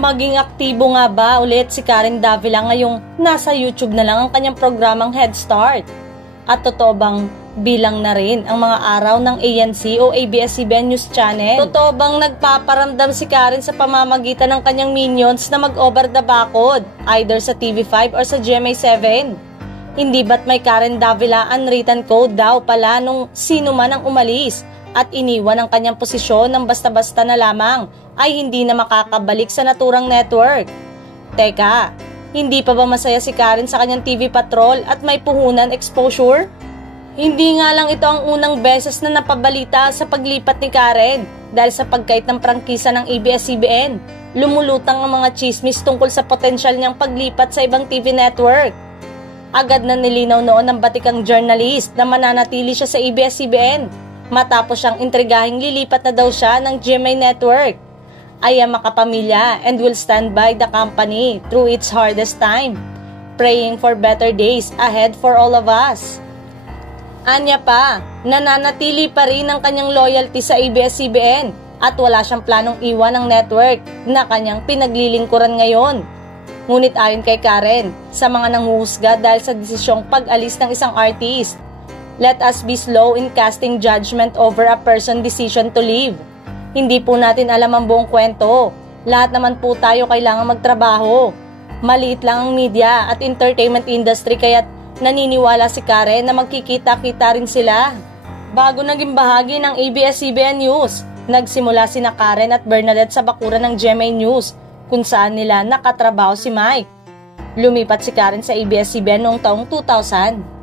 Maging aktibo nga ba ulit si Karen Davila ngayong nasa YouTube na lang ang kanyang programang Head Start? At totoo bang bilang na rin ang mga araw ng ANC o ABS-CBN News Channel? Totoo bang nagpaparamdam si Karen sa pamamagitan ng kanyang minions na mag-over the backod, either sa TV5 or sa GMA7? Hindi ba't may Karen Davila unwritten code daw pala nung sino man ang umalis at iniwan ang kanyang posisyon ng basta-basta na lamang ay hindi na makakabalik sa naturang network? Teka, hindi pa ba masaya si Karen sa kanyang TV Patrol at may puhunan exposure? Hindi nga lang ito ang unang beses na napabalita sa paglipat ni Karen dahil sa pagkait ng prangkisa ng ABS-CBN. Lumulutang ang mga chismis tungkol sa potensyal niyang paglipat sa ibang TV network. Agad na nilinaw noon ng batikang journalist na mananatili siya sa ABS-CBN matapos siyang intrigahing lilipat na daw siya ng GMA Network. I am a kapamilya and will stand by the company through its hardest time, praying for better days ahead for all of us. Anya pa, nananatili pa rin ang kanyang loyalty sa ABS-CBN at wala siyang planong iwan ang network na kanyang pinaglilingkuran ngayon. Ngunit ayon kay Karen, sa mga nanghuhusga dahil sa desisyong pag-alis ng isang artist, let us be slow in casting judgment over a person's decision to leave. Hindi po natin alam ang buong kwento. Lahat naman po tayo kailangan magtrabaho. Maliit lang ang media at entertainment industry kaya't naniniwala si Karen na magkikita-kita rin sila. Bago naging bahagi ng ABS-CBN News, nagsimula sina Karen at Bernadette sa bakuran ng GMA News kung saan nila nakatrabaho si Mike. Lumipat si Karen sa ABS-CBN noong taong 2000.